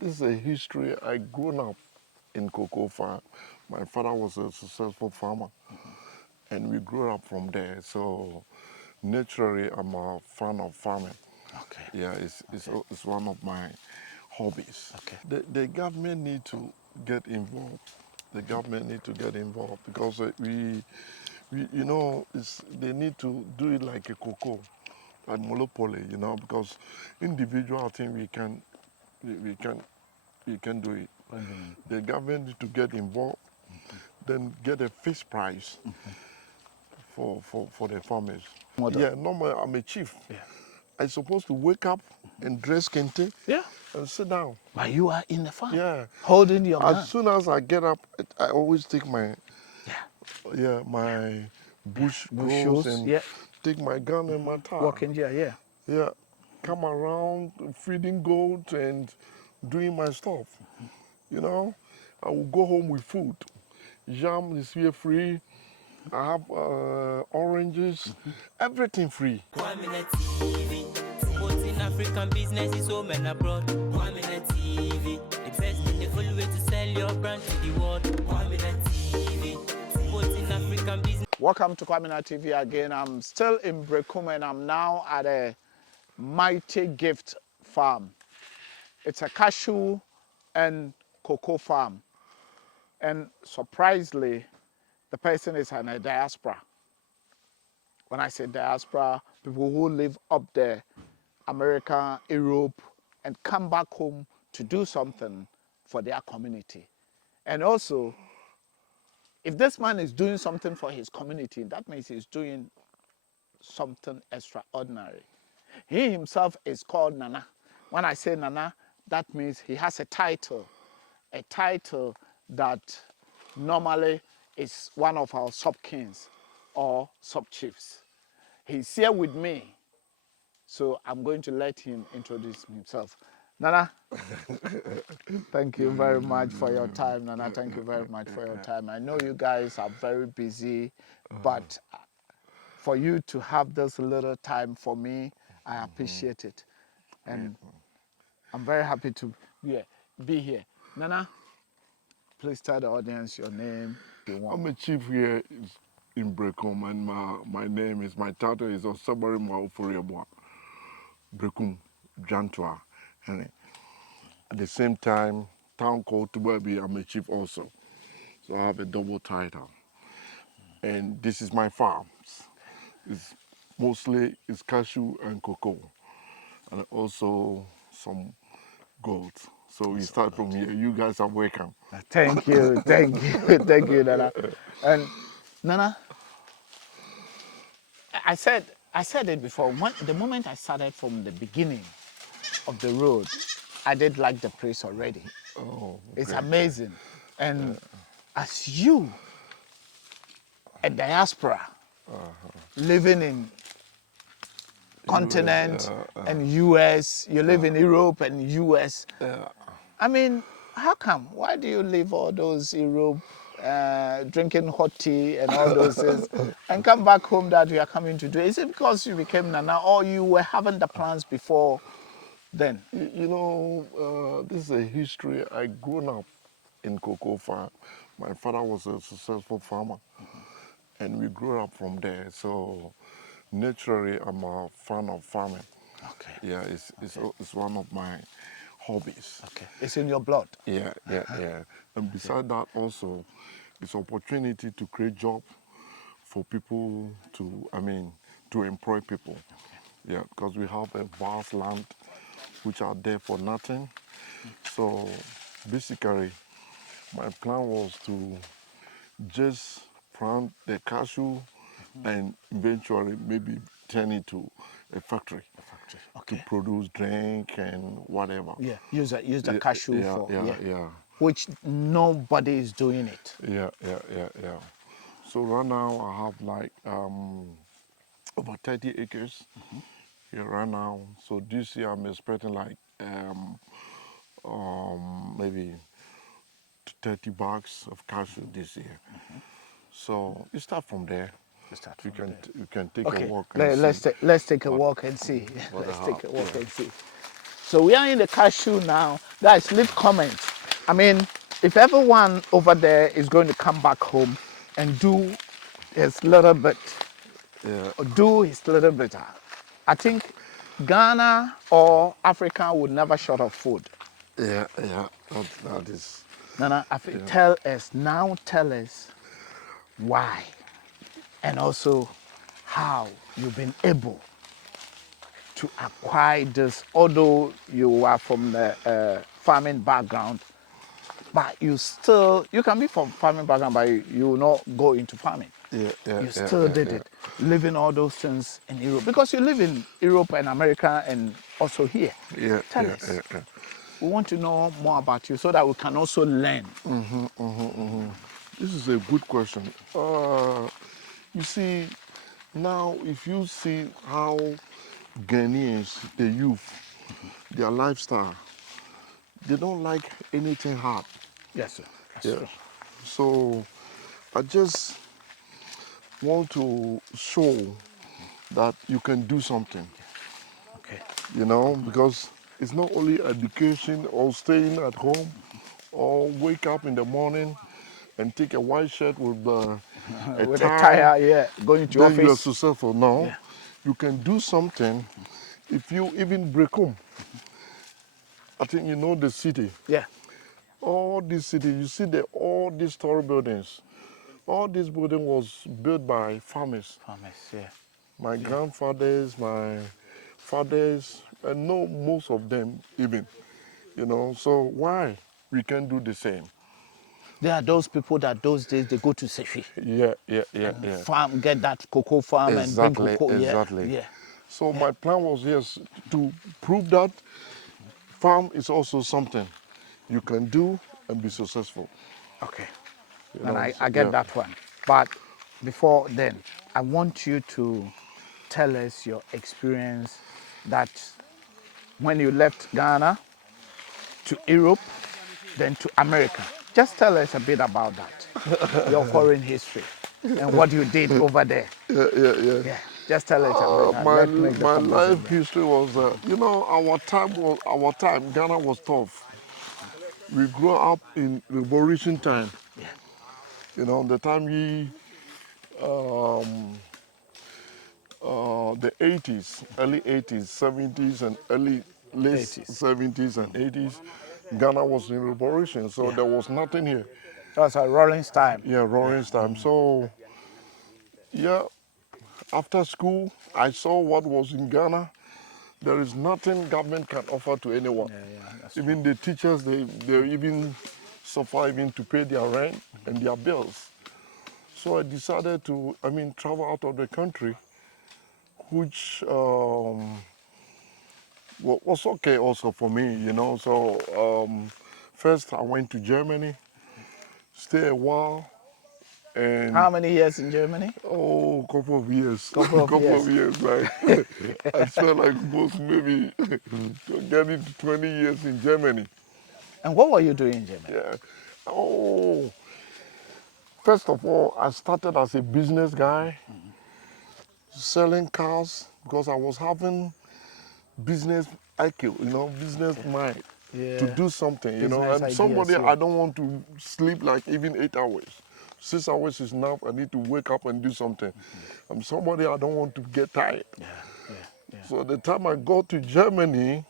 This is a history. I grew up in cocoa farm. My father was a successful farmer, and we grew up from there. So naturally, I'm a fan of farming. Okay. Yeah, it's one of my hobbies. Okay. The government need to get involved. The government need to get involved because we you know, they need to do it like a cocoa, like monopoly, you know, because individual thing we can do it. The government need to get involved, then get a fixed price for the farmers. Model. Yeah, normally I'm a chief. Yeah. I'm supposed to wake up and dress kente Yeah. and sit down. But you are in the farm. Yeah. Holding your gun. As soon as I get up, I always take my my bush clothes and take my gun and my towel. Walking here, Yeah, come around feeding goats and doing my stuff. You know, I will go home with food. Jam is here free. I have oranges, everything free. Kwaminat TV, promoting African business is home and abroad. Kwaminat TV, the best and the full way to sell your brand to the world. Kwaminat TV, promoting African business. Welcome to Kwaminat TV again. I'm still in Brekum and I'm now at a mighty gift farm. It's a cashew and cocoa farm. And surprisingly, the person is in a diaspora. When I say diaspora, people who live up there, America, Europe, and come back home to do something for their community. And also, if this man is doing something for his community, that means he's doing something extraordinary. He himself is called Nana. When I say Nana, that means he has a title that normally is one of our sub-kings or sub-chiefs. He's here with me, so I'm going to let him introduce himself. Nana, thank you very much for your time, Nana. Thank you very much for your time. I know you guys are very busy, but for you to have this little time for me, I appreciate it. And I'm very happy to be here. Nana, please tell the audience your name. I'm a chief here in Brekum, and my name is, my title is Osabari Maofuriabwa, Brekum Jantua. And at the same time, town called Tubabi, I'm a chief also. So I have a double title. And this is my farm. It's mostly cashew and cocoa, and also some goats. So we start from here. You guys are welcome. Thank you, thank you, Nana. And Nana, I said it before. The moment I started from the beginning of the road, I did like the place already. Oh, it's amazing. And as you, a diaspora, living in continent and US, you live in Europe and US. I mean, how come? Why do you leave all those Europe, drinking hot tea and all those things, and come back home that you are coming to do? Is it because you became Nana or you were having the plans before then? You know, this is a history. I grew up in cocoa farm. My father was a successful farmer, and we grew up from there. So naturally, I'm a fan of farming. Okay. Yeah, it's one of my hobbies. Okay. It's in your blood. Yeah. And beside that also, it's opportunity to create job for people to employ people. Okay. Yeah, because we have a vast land which are there for nothing. So basically, my plan was to just plant the cashew and eventually maybe turn it to a factory. Okay. To produce drink and whatever. Yeah, use the cashew for yeah. Which nobody is doing it. Yeah. So right now I have like over 30 acres here right now. So this year I'm expecting like maybe 30 bags of cashew this year. So you start from there. You can take a walk. And let's take a walk and see. Let's take a walk and see. So we are in the cashew now. Guys, leave comments. I mean, if everyone over there is going to come back home and do his little bit, Yeah, or do his little bit, I think Ghana or Africa would never short of food. yeah, yeah. That is. Nana, I think tell us why, and also how you've been able to acquire this, although you are from the farming background, but you can be from farming background, but you will not go into farming. Yeah, yeah, You yeah, still yeah, did yeah. it, living all those things in Europe, because you live in Europe and America and also here. Yeah, Tell yeah, us. yeah, yeah. We want to know more about you so that we can also learn. This is a good question. You see, now if you see how Ghanaians, the youth, their lifestyle, they don't like anything hard. Yes, sir. That's Yeah. true. So I just want to show that you can do something, Okay. because it's not only education or staying at home or wake up in the morning and take a white shirt with a With a tie, tire, yeah, going to then you are office. successful. No, Yeah. you can do something if you even break home. I think you know the city. Yeah. All this city, you see all these tall buildings. All this building was built by farmers. Farmers, yeah. My grandfathers, my fathers, and know most of them even. So why we can't do the same? There are those people that those days they go to Sefi Yeah, yeah, yeah, and yeah. farm, get that cocoa farm and bring Exactly, cocoa. Yeah, exactly. yeah. So my plan was, yes, to prove that farm is also something you can do and be successful. Okay. And So, I get yeah. that one. But before then, I want you to tell us your experience that when you left Ghana to Europe, then to America. Just tell us a bit about that, your foreign history, and what you did over there. Yeah, yeah, yeah. Yeah, just tell us a bit. My Let's make the my life conversation. history was, our time. Ghana was tough. We grew up in revolution time. Yeah. The time the 80s, early 80s, 70s, and early late 80s. 70s and 80s. Ghana was in revolution, so Yeah. there was nothing here. That was a rolling time. Yeah, roaring time. So yeah, after school, I saw what was in Ghana. There is nothing government can offer to anyone. Yeah, yeah, that's Even the teachers, they even suffer even to pay their rent and their bills. So I decided to, travel out of the country, which was okay also for me. So first I went to Germany, stay a while, and How many years in Germany? couple of years, Couple of couple years. of years. Like I spent like most maybe getting to 20 years in Germany. And what were you doing in Germany? Yeah. Oh, first of all, I started as a business guy, selling cars because I was having business IQ, business mind to Yeah. do something, Business and somebody, ideas, yeah. I don't want to sleep like even 8 hours. 6 hours is enough. I need to wake up and do something. I'm somebody, I don't want to get tired. Yeah, yeah, yeah. So the time I got to Germany,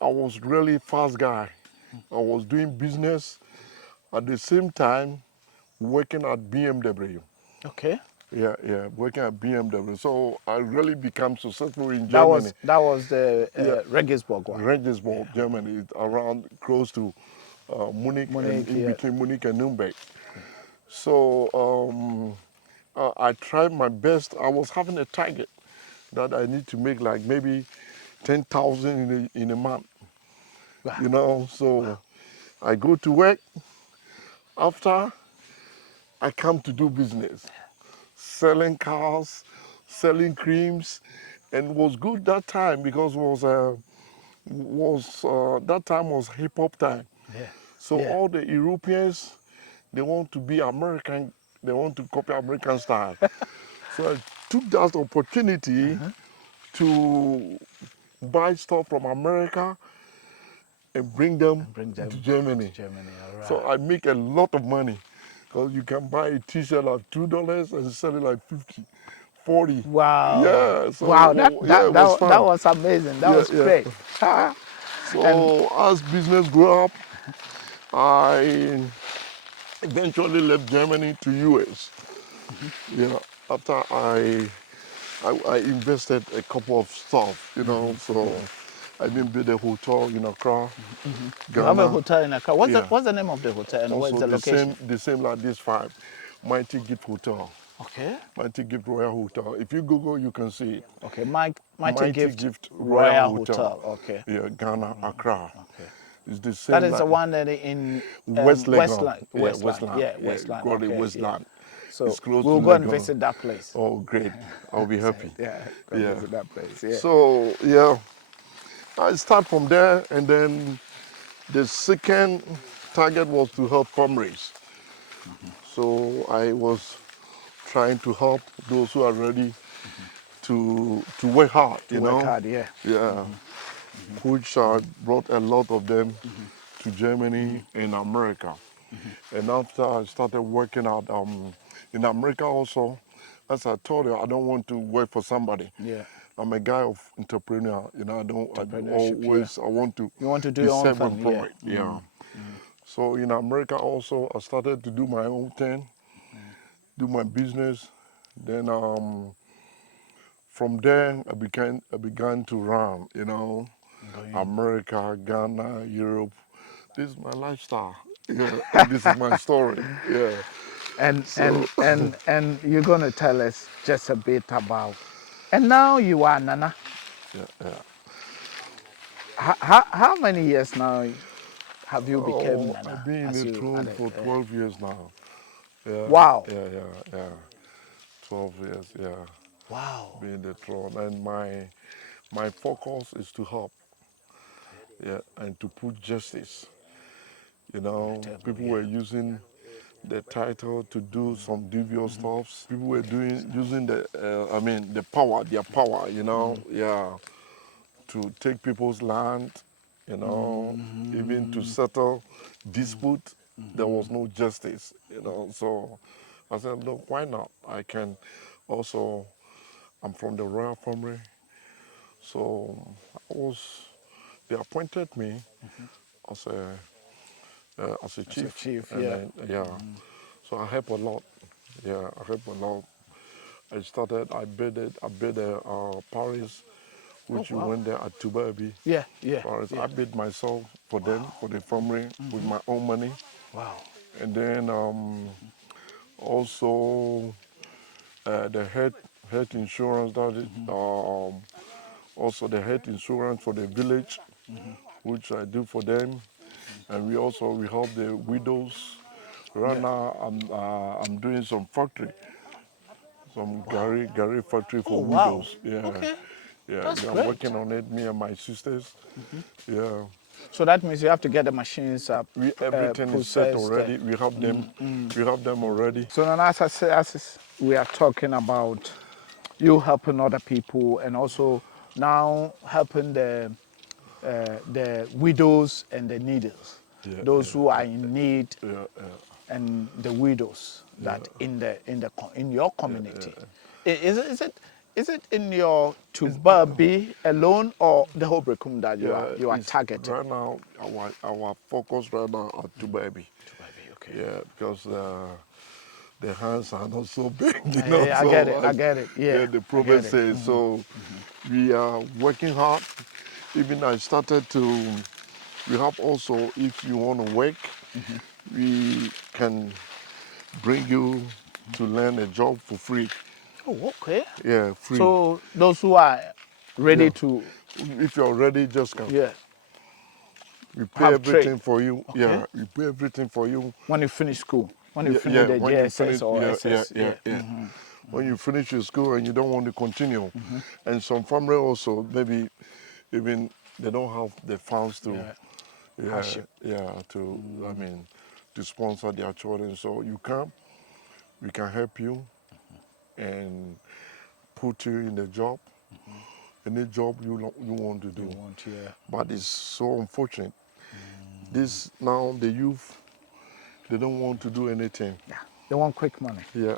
I was really fast guy. I was doing business at the same time working at BMW. Okay. Yeah, yeah, working at BMW. So I really became successful in Germany. That was the Yeah, Regensburg one. Regensburg, Germany, it's around close to Munich, and Munich, in yeah. between Munich and Nuremberg. So I tried my best. I was having a target that I need to make like maybe 10,000 in a month. Wow. So I go to work. After I come to do business, selling cars, selling creams, and was good that time because that time was hip hop time. Yeah. So Yeah. all the Europeans, they want to be American, they want to copy American style. So I took that opportunity to buy stuff from America and bring them, to Germany. Germany, all right. So I make a lot of money because you can buy a t-shirt at $2 and sell it like 50, 40. Wow. Yeah. So Wow, yeah, it was fun. that was amazing. That was great. So as business grew up, I eventually left Germany to US. After I invested a couple of stuff, so I even built a hotel in Accra, You have a Ghana. hotel in Accra. What's Yeah. the name of the hotel and where's Also the location? the same like this five, Mighty Gift Hotel, Okay. Mighty Gift Royal Hotel. If you Google, you can see it. Okay. Mighty Gift Royal Royal Hotel. Hotel. Okay. Yeah, Ghana, Accra. Okay. It's the That same is the like one that in West Legon. Westland. Yeah, Yeah, Westland. call it Okay. Westland. So It's close we'll to go and Legon. visit that place. Oh, great. I'll be happy. Yeah, go Yeah. visit that place. Yeah. So, yeah, I start from there, and then the second target was to help farmers. So I was trying to help those who are ready to work hard, To work hard, yeah. Yeah. Which brought a lot of them to Germany and America. And after I started working out in America also, as I told you, I don't want to work for somebody. Yeah. I'm a guy of entrepreneur. Entrepreneurship, I want to You want to do be your own thing, self-employed. Yeah. So in America also, I started to do my own thing, do my business. Then from there, I began to run, America, Ghana, Europe. This is my lifestyle. Yeah, and this is my story. Yeah. And So and you're gonna tell us just a bit about. And now you are Nana. yeah. How many years now have you become Oh, Nana? I've been in As the you throne had for 12 years now. Yeah, Wow. yeah. 12 years, yeah. Wow. Being in the throne, and my focus is to help, yeah, and to put justice. People were using the title to do some dubious stuff. People were using the power, their power, yeah, to take people's land, even to settle dispute. There was no justice, So I said, look, why not? I can also. I'm from the royal family, so they appointed me as a As a chief, chief, and yeah. then yeah, so I help a lot. Yeah, I help a lot. I built a Paris, which you Wow. went there at Tubabi. Yeah. Paris. I built myself for them, for the family, with my own money. Wow. And then also the health insurance, also the health insurance for the village, which I do for them. And we help the widows. Right Yeah. now, I'm doing some factory, some Gary factory Oh for wow. widows. Yeah, Okay. yeah, That's we are great. working on it. Me and my sisters. Yeah, So that means you have to get the machines everything is set processed. already. We have them. We have them already. So now, as I say, we are talking about you helping other people and also now helping the widows and the needles, Yeah, those yeah, who are in need, yeah, and the widows that in your community. Is it in your Tubabi alone or the whole Brekum that yeah. you are It's targeting? right now. Our focus right now are to baby. Tubabi, okay. Yeah, because the hands are not so big, Yeah, I get So it. I get it. Yeah, the I prophet get it. says so. We are working hard. Even I started to. We have also, if you want to work, we can bring you to learn a job for free. Oh, okay. Yeah, free. So those who are ready Yeah. to, If you're ready, just come. yeah, We pay have trade. everything for you. Okay. Yeah, we pay everything for you. When you finish school, when you Yeah, finish the when you finish, JSS or SS, yeah. yeah. When you finish your school and you don't want to continue, and some family also maybe even they don't have the funds to, Yeah. yeah, Hardship. to sponsor their children. So you come, we can help you and put you in the job. any job you want to do. You want, yeah. But it's so unfortunate. This now the youth, they don't want to do anything. Yeah. They want quick money. Yeah.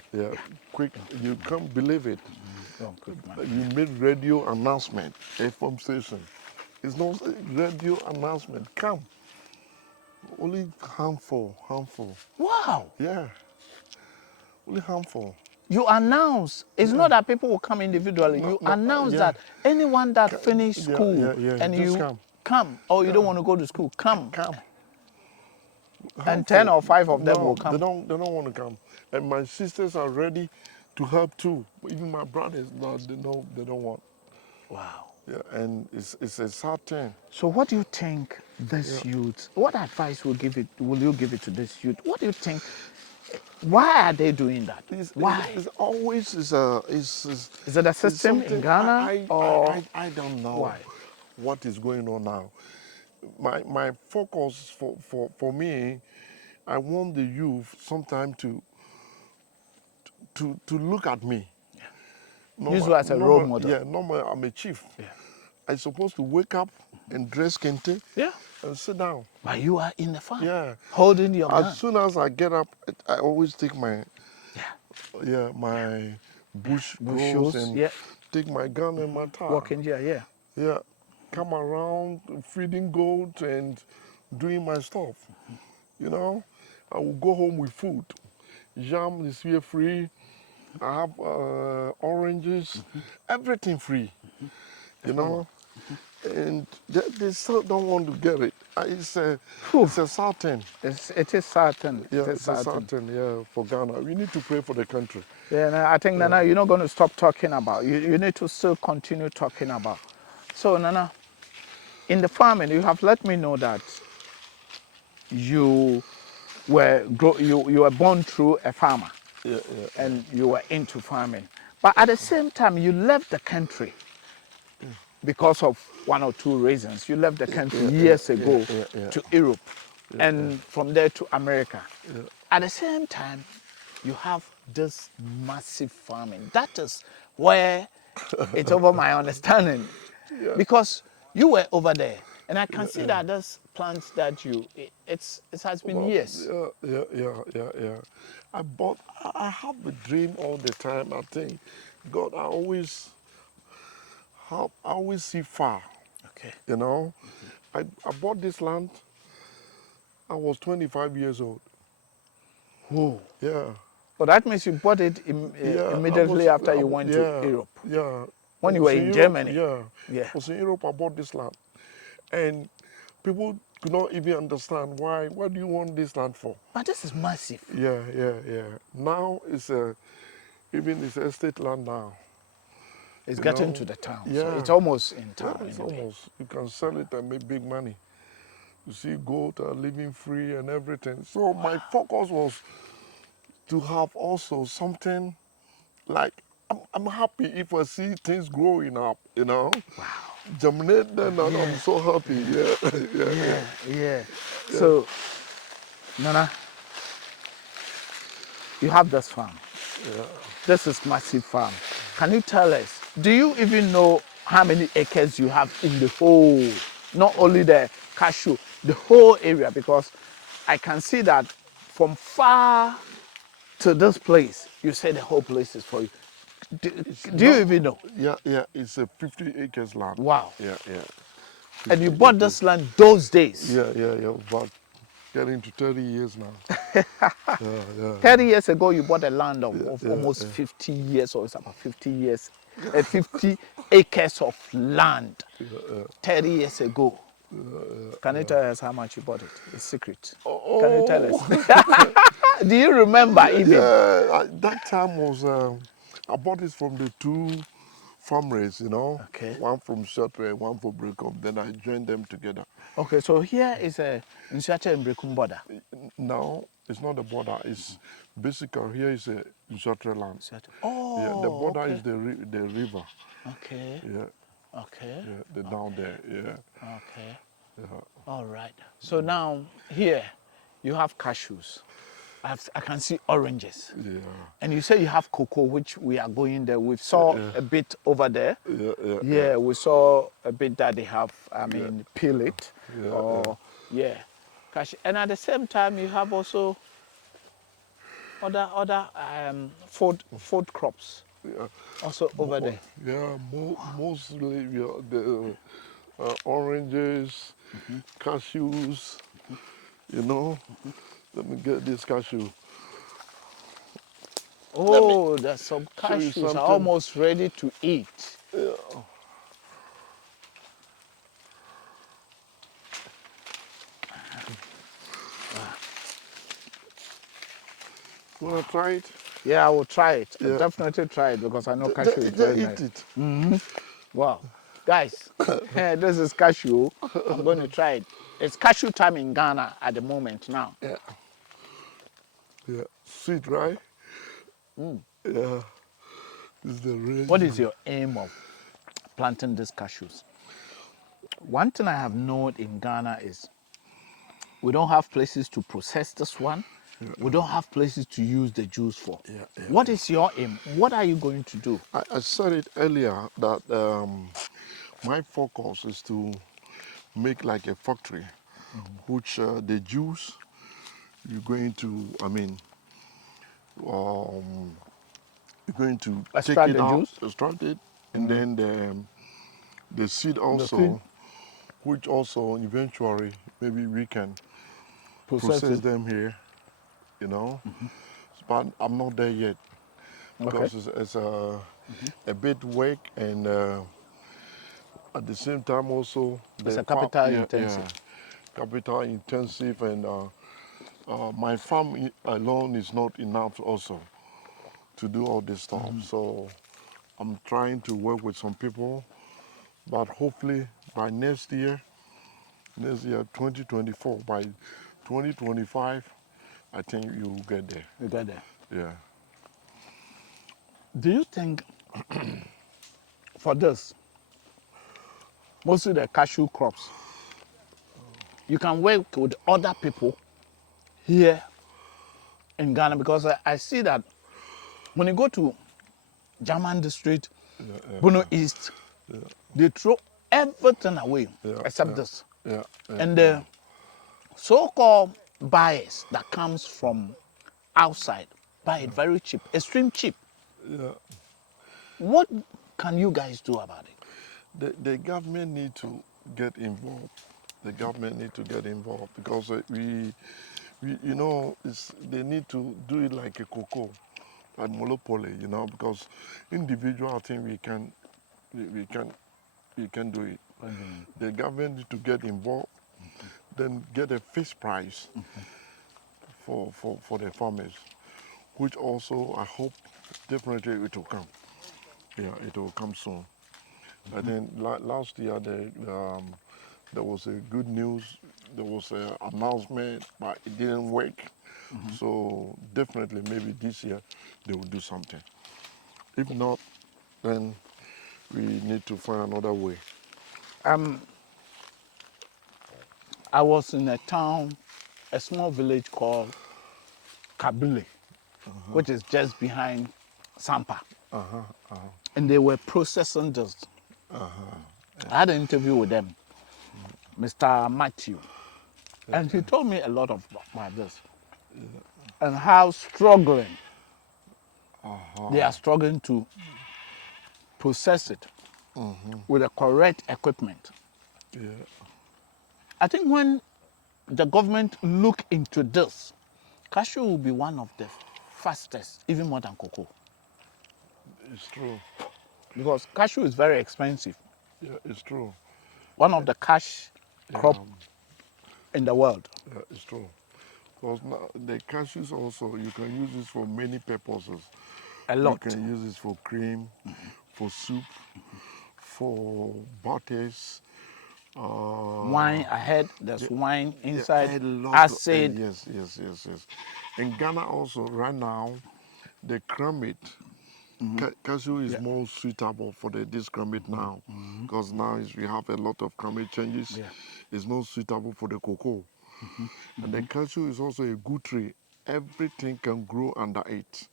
Quick, you can't believe it. They want quick money. You made radio announcement, FM station. It's not a radio announcement. Come. Only harmful. Wow. Yeah. Only harmful. You announce. It's not that people will come individually. You announce that anyone that finished school and just you come, or you don't want to go to school, come. And 10 or 5 of them will come. They don't want to come. And my sisters are ready to help too. Even my brothers, no, they don't want. Wow. Yeah, and it's a sad thing. So what do you think this youth, what advice will you give it to this youth? What do you think, why are they doing that? Why? It's always Is it a system in Ghana? I don't know why? what is going on now. My focus for me, I want the youth sometime to look at me. Use you as a role model. Yeah, normally I'm a chief. Yeah. I'm supposed to wake up and dress kente and sit down. But you are in the farm. Yeah. Holding your gun. As soon as I get up, I always take my my bush shoes and take my gun and my towel. Walking here, Yeah. Come around feeding goat and doing my stuff. You know, I will go home with food. Jam is here free. I have oranges, everything free. You know, and they still don't want to get it. It's a certain. It is certain. Yeah, it's a certain. Yeah, for Ghana, we need to pray for the country. Yeah, and I think Nana, you're not going to stop talking about. You need to still continue talking about. So Nana, in the farming, you have let me know that you were born through a farmer. Yeah. And you were into farming. But at the same time, you left the country because of one or two reasons. You left the country years ago to Europe and from there to America. Yeah. At the same time, you have this massive farming. That is where it's over my understanding. Because you were over there. And I can see that those plants that it has been years. Yeah. I have a dream all the time. I think, God, I always see far. Okay. You know, I bought this land. I was 25 years old. Whoa. Yeah. But that means you bought it immediately after you went to Europe. Yeah. When you were in Germany. Yeah. Yeah. I was in Europe. I bought this land, and people could not even understand why. What do you want this land for? But this is massive. Yeah. Now it's even it's estate land now. It's getting to the town. Yeah. So it's almost in town. Yeah, it's anyway. almost. You can sell it and make big money. You see goat living free and everything. So my focus was to have also something like, I'm happy if I see things growing up, you know. Wow. Germinate, then I'm so happy. Yeah. So, Nana, you have this farm. Yeah. This is massive farm. Can you tell us, do you even know how many acres you have in the whole, not only the cashew, the whole area? Because I can see that from far to this place, you say the whole place is for you. Do you even know? Yeah, it's a 50 acres land. Wow. Yeah. And you bought this land those days? Yeah, about getting to 30 years now. Yeah. 30 years ago, you bought a land of almost 50 years, or it's about 50 years, 50 acres of land. 30 years ago. Can you tell us how much you bought it? It's secret. Can you tell us? Do you remember even? Yeah, that time was, I bought it from the two farmers, you know. Okay. One from Shotway, one from Breakup. Then I joined them together. Okay, so here is a Nshache and Brekum border. No, it's not the border. It's basically here is a Shotway land. Oh, Yeah, the border is the river. Okay. Yeah. Okay. Yeah, they're down there. Yeah. Okay. Yeah. All right. So now here you have cashews. I can see oranges. Yeah. And you say you have cocoa, which we are going there. We saw a bit over there. Yeah. We saw a bit that they have, I mean, peel it. Yeah. And at the same time, you have also other food crops Yeah. also over there. Yeah, mostly the oranges, cashews, you know. Let me get this cashew. Let me Oh, there's some show you cashews are something. almost ready to eat. Yeah. Wanna try it? Yeah, I will try it. I'll Yeah. definitely try it because I know cashew is very They nice. eat it. Wow. Guys, this is cashew. I'm going to try it. It's cashew time in Ghana at the moment now. Yeah. Yeah. Sweet, right? Yeah. This is the real What is juice. your aim of planting these cashews? One thing I have known in Ghana is we don't have places to process this one. We don't have places to use the juice for. What is your aim? What are you going to do? I said it earlier that my focus is to make like a factory, which the juice you're going to, you're going to take Extract it the out, juice? extract it, and then the seed The seed? also, which also eventually maybe we can Process process it? them here, you know. But I'm not there yet Okay. because it's a bit work and at the same time also It's the a capital intensive. capital intensive and my farm alone is not enough also to do all this stuff. So I'm trying to work with some people, but hopefully by next year 2024, by 2025, I think you will get there. You get there. Yeah. Do you think for this, mostly the cashew crops, you can work with other people here in Ghana? Because I see that when you go to German district, Bono East, they throw everything away except this. Yeah. And the so-called buyers that comes from outside buy it very cheap, extreme cheap. Yeah. What can you guys do about it? The government need to get involved. The government need to get involved because we you know, they need to do it like a cocoa, like monopoly, you know, because individual, I think we can do it. The government need to get involved, then get a fixed price for the farmers, which also I hope definitely it will come. Yeah, it will come soon. I think last year there was a good news. There was an announcement, but it didn't work. So definitely, maybe this year they will do something. If not, then we need to find another way. I was in a town, a small village called Kabile, which is just behind Sampa. And they were processing this. I had an interview with them, Mr. Matthew, and he told me a lot about this and how struggling they are struggling to process it with the correct equipment. Yeah, I think when the government look into this, cashew will be one of the fastest, even more than cocoa, it's true. because cashew is very expensive. Yeah, it's true. One of the cash crop Yeah, in the world. yeah, it's true. Because now the cashews also, you can use this for many purposes. A You lot. can use this for cream, for soup, for butters. Wine, I heard there's wine Yeah, inside, a lot acid. yes. In Ghana also, right now, the crumate, cashew is more suitable for this crumate now. Because now we have a lot of crumate changes. Yeah. It's more suitable for the cocoa. And the cashew is also a good tree everything can grow under it.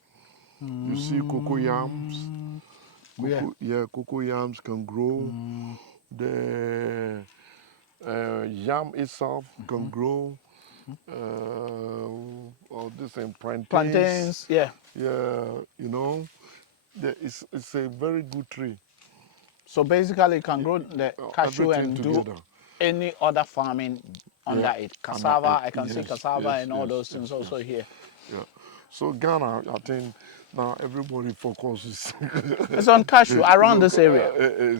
You see cocoa yams. Yeah. Cocoa yams can grow. The yam itself can grow. All this and plantains. Plantains, yeah. Yeah, you know, it's a very good tree. So basically, you can grow the cashew Everything and do together. any other farming under Yeah, it. under Cassava, it. I can see Yes, cassava yes, and all yes, those things yes, also yes. here. Yeah. So Ghana, I think now everybody focuses. It's on cashew, around this area.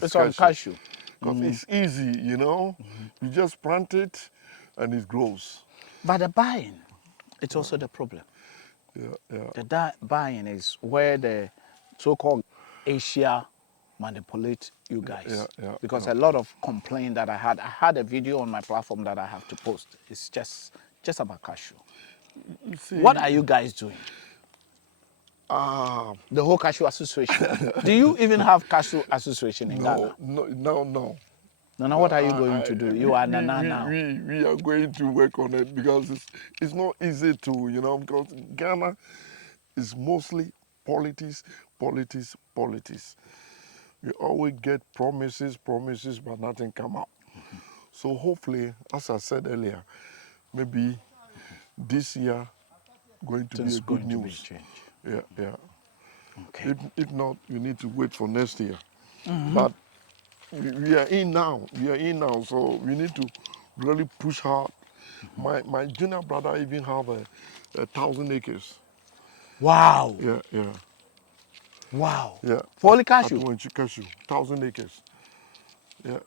It's On cashew. because it's easy, you know. You just plant it, and it grows. But the buying, it's also the problem. Yeah, yeah. The buying is where the so-called Asia manipulate you guys. Yeah, Because yeah. a lot of complaint that I had a video on my platform that I have to post. It's just about cashew. You see, What are you guys doing? Ah, The whole cashew association. Do you even have cashew association in Ghana? no. Nana, what are you going to do? You are Nana now. We are going to work on it because it's not easy to, you know, because Ghana is mostly politics. We always get promises, but nothing come out. So hopefully, as I said earlier, maybe this year going to be Things a good going to be news. changed. Yeah. Okay. If not, you need to wait for next year. But we are in now. So we need to really push hard. My junior brother even have a 1,000 acres. Wow. Yeah. Wow. Yeah. For only cashew. At Cashew, 1,000 acres. Yeah.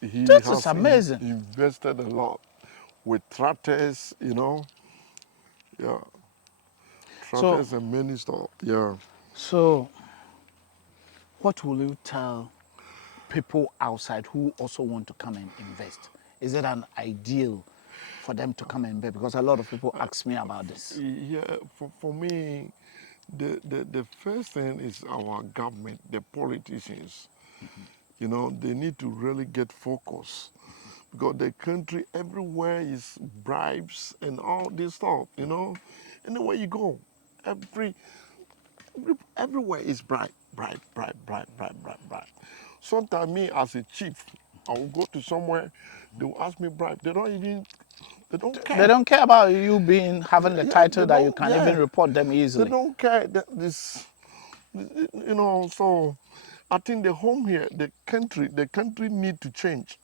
He This is has amazing. invested a lot with tractors, you know. Yeah. So, Tractors and many stuff. Yeah. so what will you tell people outside who also want to come and invest? Is it an ideal for them to come and invest? Because a lot of people ask me about this. Yeah. For me, the first thing is our government, the politicians. You know, they need to really get focused because the country everywhere is bribes and all this stuff. You know, anywhere you go, everywhere is bribe. Sometimes me as a chief, I will go to somewhere, they will ask me bribe. They don't care. They don't care about you having the title that you can even yeah. report them They easily. don't care. You know, so I think the home here, the country need to change.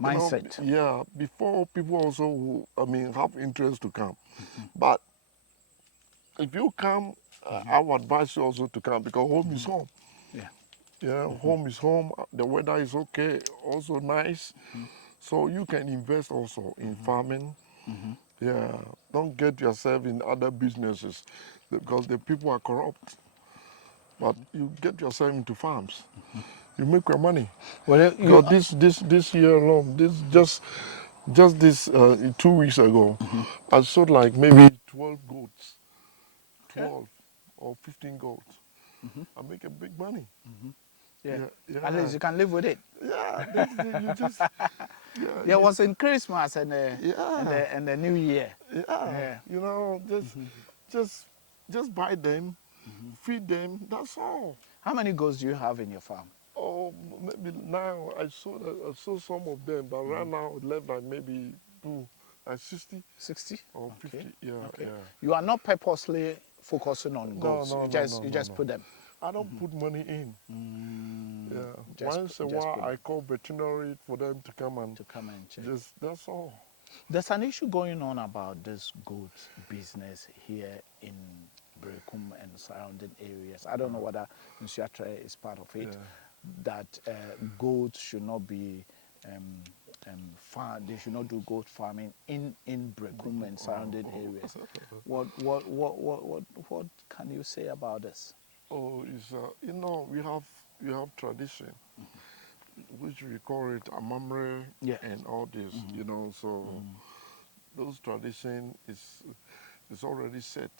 You know, Mindset. yeah, before people also, have interest to come. But if you come, I would advise you also to come because home is home. Yeah. Yeah, home is home. The weather is okay, also nice. So you can invest also in farming. Yeah, don't get yourself in other businesses because the people are corrupt. But you get yourself into farms, you make your money. Well, Because this year alone, just this 2 weeks ago, I sold like maybe 12 goats, 12 or 15 goats. I make a big money. yeah. Yeah. At least you can live with it. Yeah, you just There was in Christmas and Yeah. and the New Year. yeah. You know, just buy them, feed them. That's all. How many goats do you have in your farm? Oh, maybe now I saw some of them, but right now it left like maybe like 60 60 or 50. Yeah, Okay. yeah. You are not purposely focusing on goats. No, you just no. put them. I don't put money in. Yeah. Just Once a put- just while, put I them. call veterinary for them to come and check. that's all. There's an issue going on about this goat business here in Brekum and surrounding areas. I don't know whether Nsuatra is part of it. Yeah. That goats should not be they should not do goat farming in Brekum and surrounding areas. What can you say about this? Oh, it's we have tradition, which we call it amamre Yeah. and all this. You know, so those tradition is already set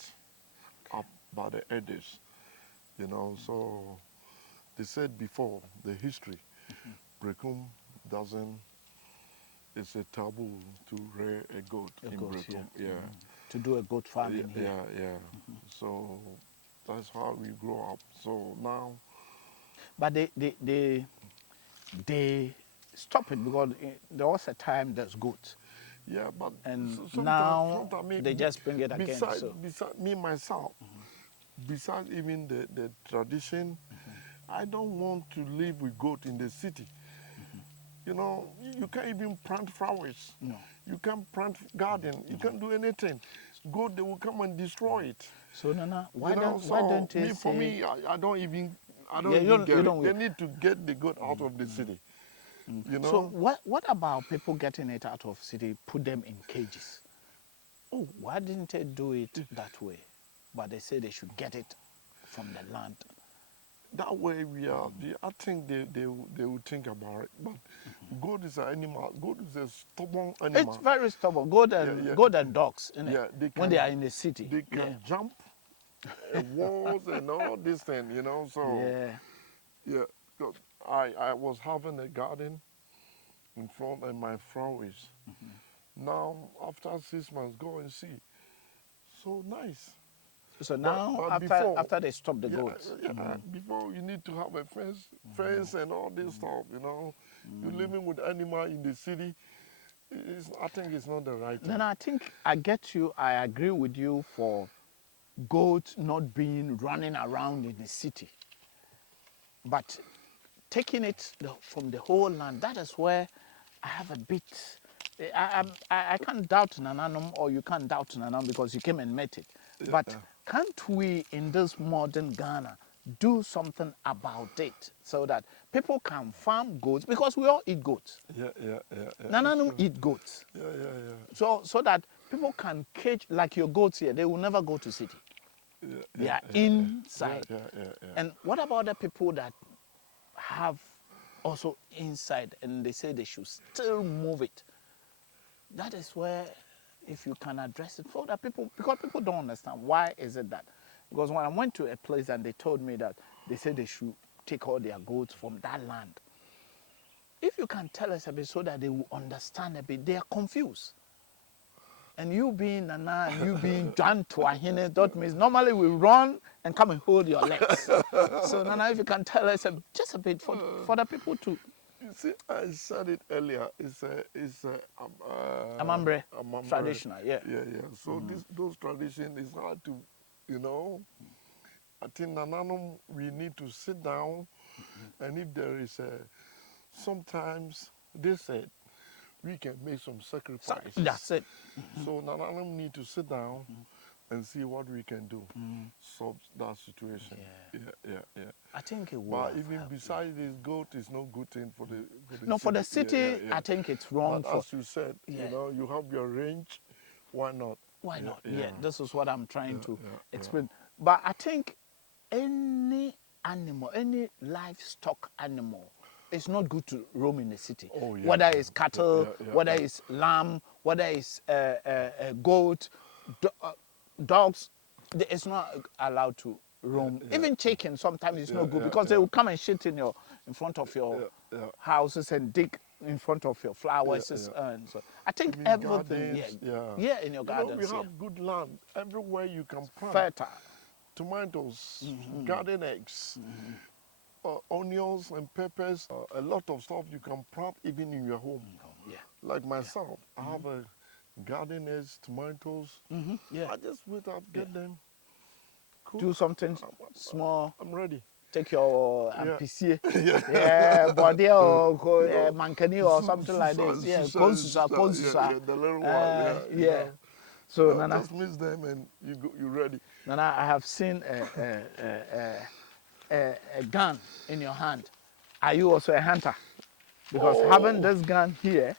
up by the elders. You know, so they said before the history, Brekum doesn't. It's a taboo to rear a goat in Brekum. Yeah. to do a goat farm in here. Yeah. So that's how we grow up. So now, But they stop it because there was a time there's goats. yeah, but And sometimes, now they just bring it again. Beside, So beside me myself, besides even the tradition, I don't want to live with goat in the city. You know, you can't even plant flowers. No. You can't plant garden. You can't do anything. Goat, they will come and destroy it. So Nana, why You know, don't so why don't they for say? me, I don't even Yeah, you don't- get you it. don't They will. need to get the goat out of the city. You know. So what about people getting it out of city, put them in cages? Oh, why didn't they do it that way? But they say they should get it from the land. That way we are. I think they will think about it. But goat is an animal. Goat is a stubborn animal. It's very stubborn. Goat and dogs, innit? Yeah, they When can- they are in the city. They can jump walls and all this thing. You know. So Yeah. yeah. 'Cause I was having a garden in front, and my flowers. Now after 6 months, go and see. So nice. So now but after before- after they stop the Yeah, goats. yeah. Before you need to have a fence and all this stuff, you know. You're living with animal in the city. I think it's not the right thing. Then I think I get you. I agree with you for goats not being running around in the city, but taking it from the whole land. That is where I have a bit. I can't doubt Nananum, or you can't doubt Nananum because you came and met it. But can't we, in this modern Ghana, do something about it so that people can farm goats, because we all eat goats. Yeah. Nananum eat goats. Yeah. So that people can cage, like your goats here, they will never go to city. They are inside. Yeah. And what about the people that have also inside and they say they should still move it? That is where, if you can address it for the people, because people don't understand why is it that. Because when I went to a place and they told me that they said they should take all their goats from that land. If you can tell us a bit so that they will understand a bit, they are confused. And you being Nana and you being John Tuahine, that means normally we run and come and hold your legs. So Nana, if you can tell us just a bit for the people to. You see, I said it earlier. It's a Amambre, Amambre. traditional, yeah. Yeah. So those traditions is hard to, you know. I think Nananum, we need to sit down, and if there is sometimes they said we can make some sacrifices. That's it. So Nananum need to sit down and see what we can do, solve that situation. Yeah. I think it will. But even besides this, goat is no good thing for the No, for the city, Yeah. I think it's wrong. But as you said, Yeah. you know, you have your range. Why not? Why not? Yeah. Yeah, this is what I'm trying to yeah. explain. But I think any animal, any livestock animal, it's not good to roam in the city. Oh, yeah. Whether it's cattle, Yeah. whether it's lamb, whether it's goat, dogs, it's not allowed to roam. Even chicken sometimes it's not good because they will come and shit in front of your houses and dig in front of your flowers. And so I think Even everything, gardens, in your You know, gardens. we have good land everywhere you can plant. Fertile. Tomatoes, garden eggs, onions and peppers, a lot of stuff you can plant even in your home. Yeah. Like myself, I have a garden eggs, tomatoes. Yeah. I just wait up, get them. Cool. Do something small. I'm ready. Take your ampisie, body or mankani or something like this. Yeah, konsusa. The little one. Yeah. So You Nana, just mix them and you're ready. Nana, I have seen a gun in your hand. Are you also a hunter? Because having this gun here,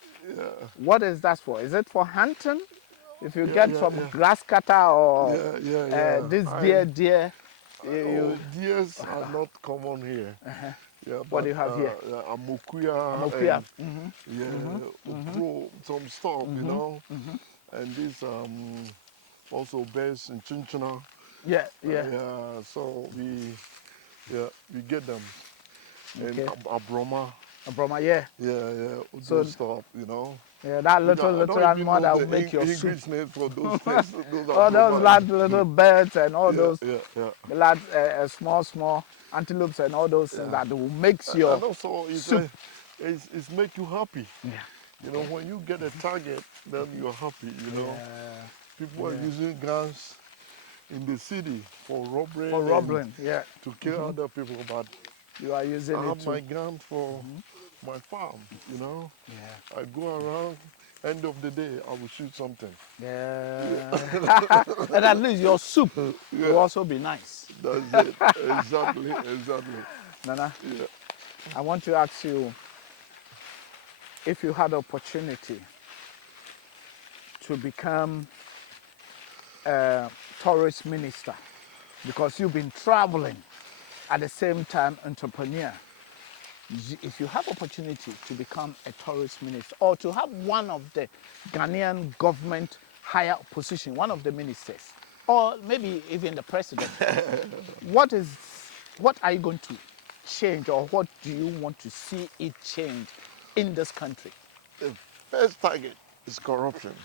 what is that for? Is it for hunting? If you get some grass cutter or this deer, Deers are not common here. Yeah, what do you have here? Amokuya. Grow some stuff, you know. And this also bears in Chinchina. Yeah. So we get them. And Abroma. Brahma, yeah. Yeah, So- stuff, you know. Yeah, that little I don't even animal know that will the make your soup. English names for those things. Those are All those provided. little birds and all those Yeah. small antelopes and all those things that will make your And also, soup. it's make you happy. Yeah. You know, when you get a target, then you're happy. You know, Yeah. people are using guns in the city for robbery For and robbing, yeah. to kill other people, but You are using I it have to. my gun for my farm. You know, Yeah. I go around. End of the day, I will shoot something. Yeah. And at least your soup will also be nice. That's it. Exactly. Nana, Yeah. I want to ask you if you had opportunity to become a tourist minister because you've been traveling at the same time entrepreneur. If you have opportunity to become a tourist minister or to have one of the Ghanaian government higher position, one of the ministers, or maybe even the president, what are you going to change or what do you want to see it change in this country? The first target is corruption.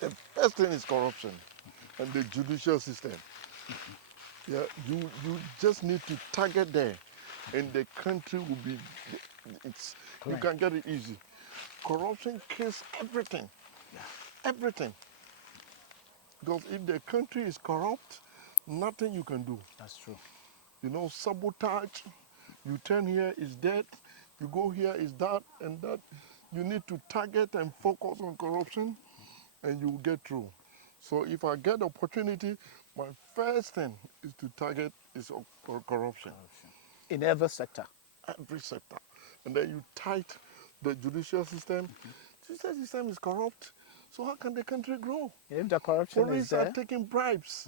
The first thing is corruption and the judicial system. Yeah, you just need to target there, and the country will be. You Clean. can get it easy. Corruption kills everything, everything. Because if the country is corrupt, nothing you can do. That's true. You know, sabotage. You turn here is dead. You go here is that and that. You need to target and focus on corruption, and you will get through. So if I get the opportunity, my first thing is to target is corruption. In every sector. Every sector. And then you tight the judicial system. Judicial system is corrupt. So how can the country grow? If the corruption is Police are there, taking bribes.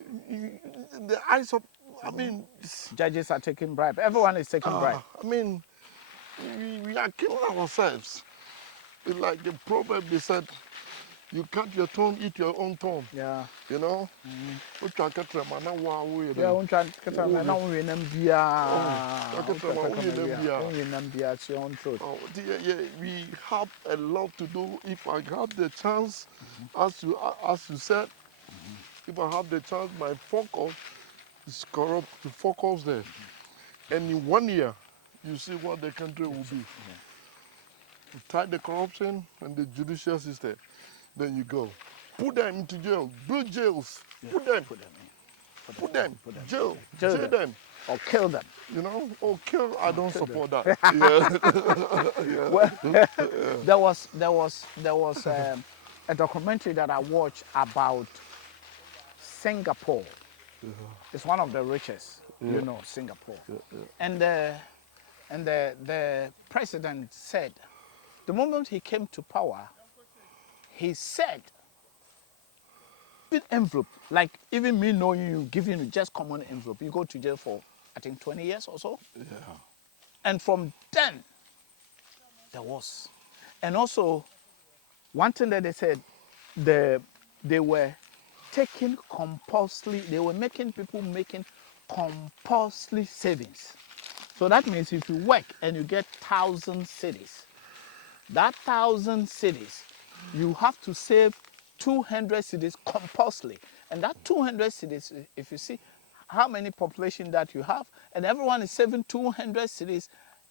The eyes of, I mean, judges are taking bribe. Everyone is taking bribe. I mean, we are killing ourselves. It's like the proverb they said, you cut your tongue, eat your own tongue. Yeah. You know? Yeah, I'm trying to get on now we name bia. It's your own truth. Oh, dear, yeah, we have a lot to do. If I have the chance, as you said, if I have the chance, my focus is corrupt to focus there. And in 1 year, you see what the country will be. You tie the corruption and the judicial system, then you go. Put them into jail, build jails, put them, jail them. Or kill them. You know, or kill, I don't support that. Yeah. Well, there was a documentary that I watched about Singapore. It's one of the richest, you know, Singapore. And the president said, the moment he came to power, he said, envelope, like even me knowing you, giving you just common envelope, you go to jail for, I think, 20 years or so. Yeah. And from then, there was. And also, one thing that they said, they were taking compulsory, they were making people making compulsory savings. So that means if you work and you get 1,000 cities, that 1,000 cities, you have to save 200 cities compulsory. And that 200 cities, if you see how many population that you have, and everyone is saving 200 cities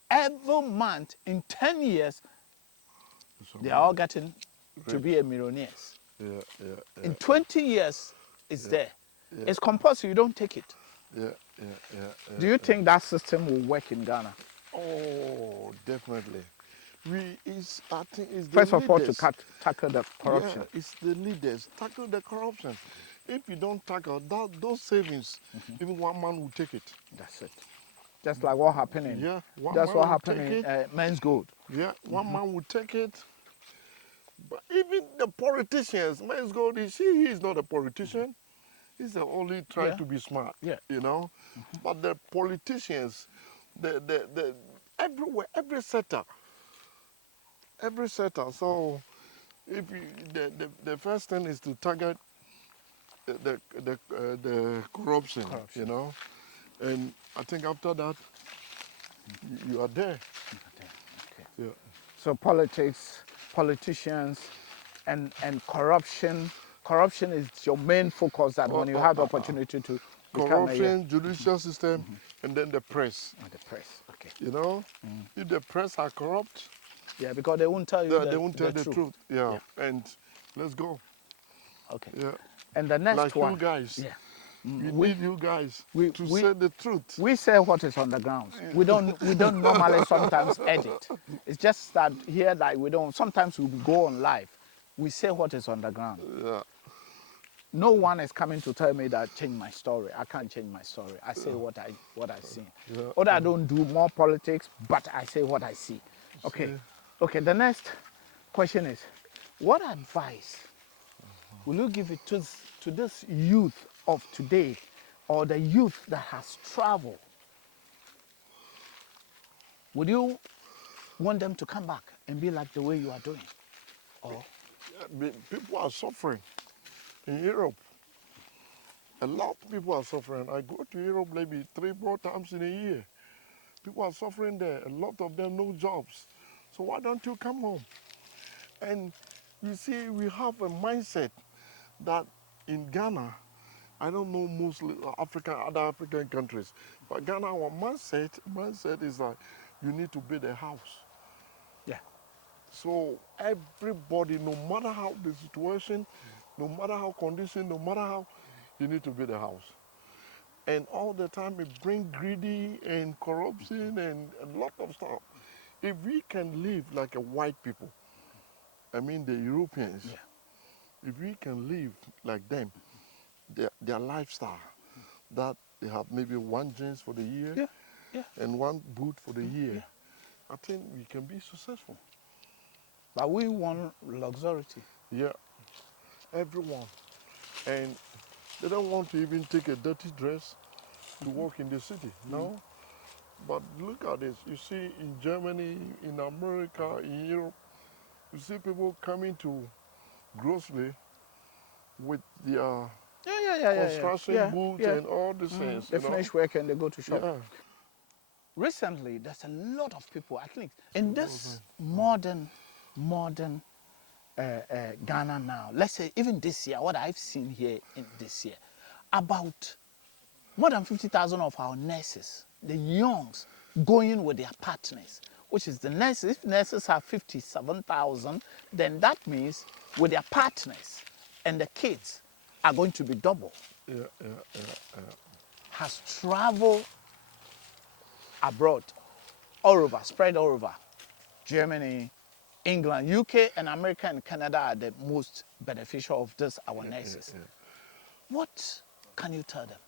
every month in 10 years, they are all getting to be a millionaires. Yeah. In 20 years, it's there. It's compulsory, you don't take it. Yeah. Do you think that system will work in Ghana? Oh, definitely. I think it's the First of all, to leaders. tackle the corruption. Yeah, it's the leaders. Tackle the corruption. If you don't tackle those savings, even one man will take it. That's it. Just like what happened in, that's what happened in Men's Gold. Yeah, one man will take it. But even the politicians, Men's Gold, he is not a politician. He's only trying to be smart. Yeah. You know? But the politicians, the everywhere, every sector. So if the first thing is to target the corruption, you know, and I think after that you are there. Okay. Yeah. So politics, politicians, and corruption. Corruption is your main focus. That when you have the opportunity to become corruption, judicial system, and then the press. the press. Okay. You know, if the press are corrupt, Yeah, because they won't tell you they won't tell the truth. Yeah. Yeah. And let's go. Okay. Yeah. And the next Like one. you guys. Yeah. We need you guys to say the truth. We say what is on the ground. We don't normally sometimes edit. It's just that here that we don't. Sometimes we go on live. We say what is on the ground. Yeah. No one is coming to tell me that change my story. I can't change my story. I say what I've seen. Yeah. Or I don't do more politics, but I say what I see. Okay. Okay. The next question is, what advice will you give it to this youth of today, or the youth that has traveled? Would you want them to come back and be like the way you are doing? Or People are suffering in Europe. A lot of people are suffering. I go to Europe maybe 3-4 times in a year. People are suffering there. A lot of them no jobs. So why don't you come home? And you see, we have a mindset that in Ghana, I don't know mostly other African countries, but Ghana, our mindset is that you need to build a house. yeah. So everybody, no matter how the situation, no matter how condition, no matter how, you need to build a house. And all the time it brings greedy and corruption and a lot of stuff. If we can live like a white people, I mean the Europeans, if we can live like them, their lifestyle, that they have maybe one jeans for the year and one boot for the year, I think we can be successful. But we want luxury. Yeah, everyone. And they don't want to even take a dirty dress to walk in the city, no? But look at this, you see in Germany, in America, in Europe, you see people coming to grocery with their construction boots and all these things. They finish work and they go to shop. Yeah. Recently, there's a lot of people, I think, in this modern Ghana now, let's say even this year, what I've seen here in this year, about more than 50,000 of our nurses, the youngs, going with their partners, which is the nurses. If nurses have 57,000, then that means with their partners and the kids are going to be double. Has traveled abroad, all over, spread all over. Germany, England, UK, and America and Canada are the most beneficial of this, our nurses. What can you tell them?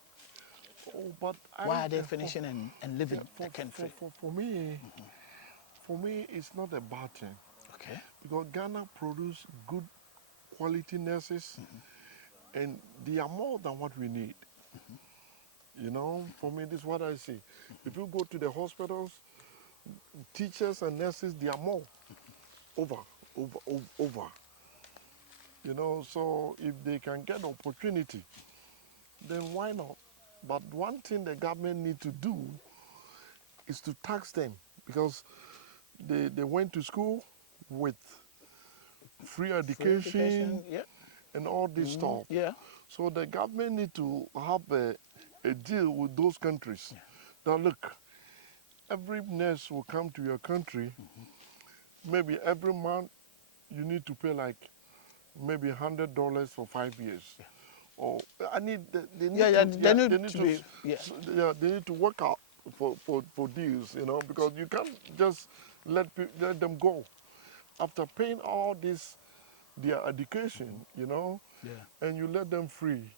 Oh, but Why are they finishing and leaving the country? For me, it's not a bad thing. Okay. Because Ghana produce good quality nurses, and they are more than what we need. You know, for me, this is what I see. If you go to the hospitals, teachers and nurses, they are more. Over. You know, so if they can get opportunity, then why not? But one thing the government need to do is to tax them, because they went to school with free education, and all this stuff. Yeah. So the government need to have a deal with those countries. Now look, every nurse will come to your country, maybe every month you need to pay like maybe $100 for 5 years. Or they need to work out for deals, you know, because you can't just let them go after paying all this their education, you know, and you let them free.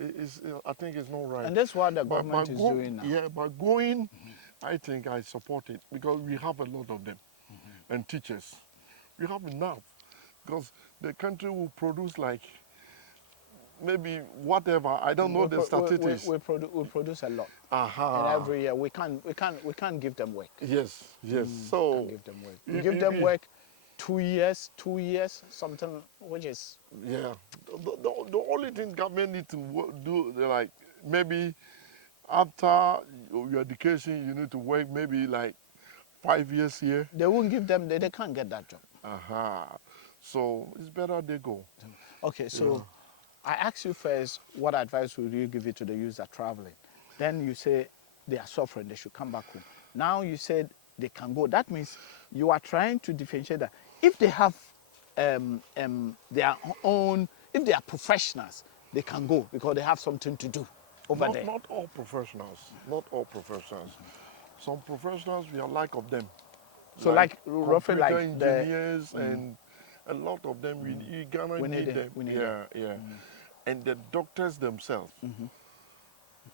I think it's not right. And that's what the government is doing now. Yeah, by going, I think I support it, because we have a lot of them, and teachers. We have enough, because the country will produce like maybe whatever. I don't know the statistics. We produce a lot. And every year we can't give them work. Yes. So can't give them work. We give them work 2 years, something which is. Yeah. The only thing government need to do, like maybe after your education, you need to work maybe like 5 years here. They won't give them, they can't get that job. So it's better they go. Okay, so I asked you first, what advice would you give it to the youths that are traveling? Then you say they are suffering, they should come back home. Now you said they can go. That means you are trying to differentiate that. If they have their own, if they are professionals, they can go because they have something to do over there. Not all professionals. Not all professionals. Some professionals, we are lack of them. So like roughly like engineers and a lot of them, we gonna need them. We need them. And the doctors themselves,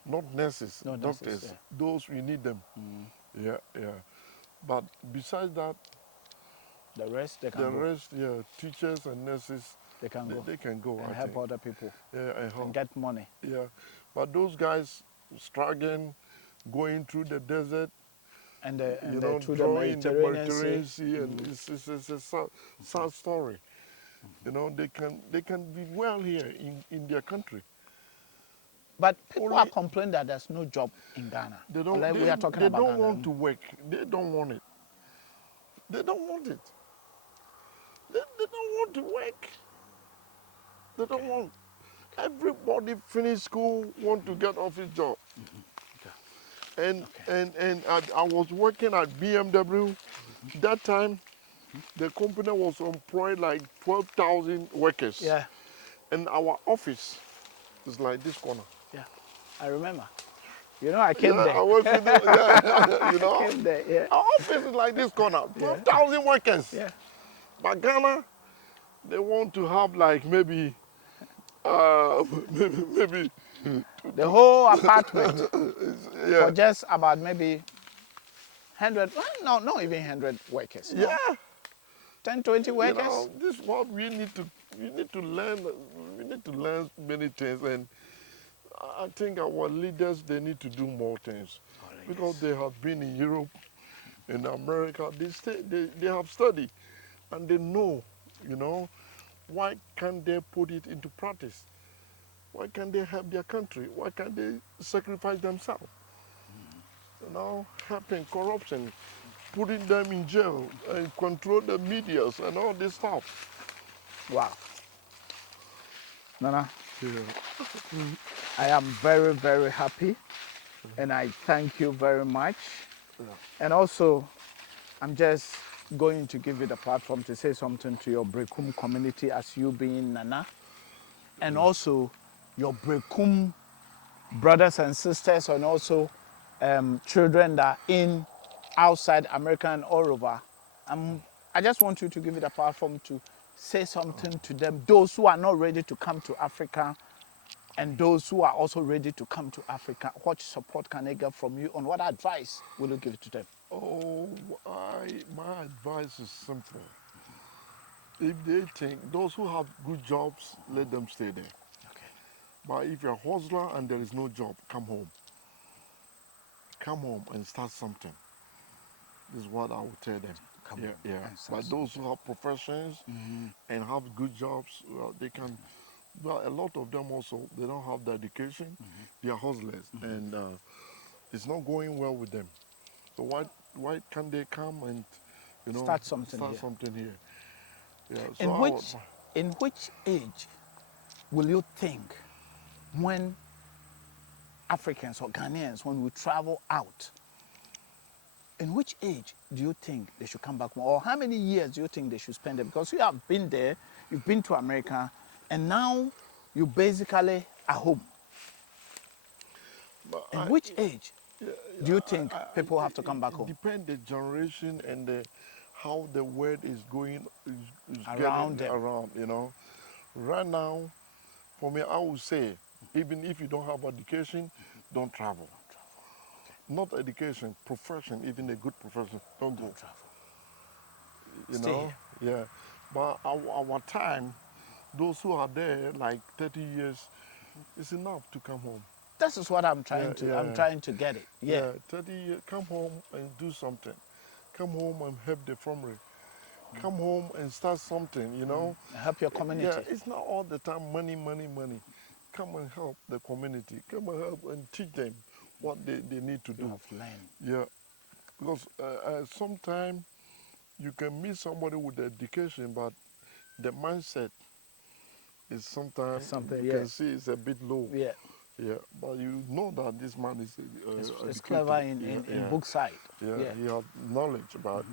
not nurses, No, doctors, nurses, those we need them. But besides that, the rest they can go. the rest, teachers and nurses, They can go. They can go. And I help think. other people. And get money. But those guys struggling, going through the desert, And through the drawing the Mediterranean Sea, and it's a sad story. You know, they can be well here in their country. But people are complaining that there's no job in Ghana. They don't. We are talking they about don't Ghana. want to work. They don't want it. They don't want it. They don't want to work. They don't want. Everybody finish school want to get office job. And I was working at BMW. That time, the company was employed like 12,000 workers. Yeah. And our office is like this corner. Yeah, I remember. You know, I came there. I worked with them, you know. I came there, yeah. Our office is like this corner, 12,000 workers. Yeah. But Ghana, they want to have like maybe the whole apartment for just about maybe 100, no, not even 100 workers. No. 10, 20 workers. You know, this is what we need to learn. We need to learn many things, and I think our leaders, they need to do more things because they have been in Europe, in America. They have studied, and they know, you know, why can't they put it into practice? Why can't they help their country? Why can't they sacrifice themselves? You know, helping corruption, putting them in jail, and control the medias and all this stuff. Wow. Nana, I am very, very happy, and I thank you very much. And also, I'm just going to give you the platform to say something to your Brekum community as you being Nana, and also your Brekum brothers and sisters, and also children that are in outside America and all over. I just want you to give it a platform to say something to them, those who are not ready to come to Africa and those who are also ready to come to Africa. What support can they get from you, and what advice will you give to them? Oh, my advice is simple. If they think, those who have good jobs, let them stay there. Okay. But if you're a hustler and there is no job, come home. Come home and start something. This is what I would tell them. But those who have professions and have good jobs, well, they can. Well, a lot of them also, they don't have the education. They are hustlers, and it's not going well with them. So why can't they come and, you know, Start something here? Yeah. So in which age will you think when Africans or Ghanaians, when we travel out, in which age do you think they should come back home? Or how many years do you think they should spend there? Because you have been there, you've been to America, and now you're basically at home. In which age do you think people have to come back home? It depends the generation and how the world is going is Around around, you know. Right now, for me, I would say, even if you don't have education, don't travel. Not education, profession, even a good profession, don't go. You Stay know? here. Yeah. But our time, those who are there like 30 years, it's enough to come home. This is what I'm trying to. I'm trying to get it. Yeah. 30 years. Come home and do something. Come home and help the family. Come home and start something. You know. Help your community. Yeah. It's not all the time money. Come and help the community. Come and help and teach them what they need to do. Of land. Yeah. because sometimes you can meet somebody with education, but the mindset is sometimes something, you yeah. can see it's a bit low. Yeah. Yeah, but you know that this man is It's educated. clever Yeah, in book side. yeah, Yeah. he have knowledge about.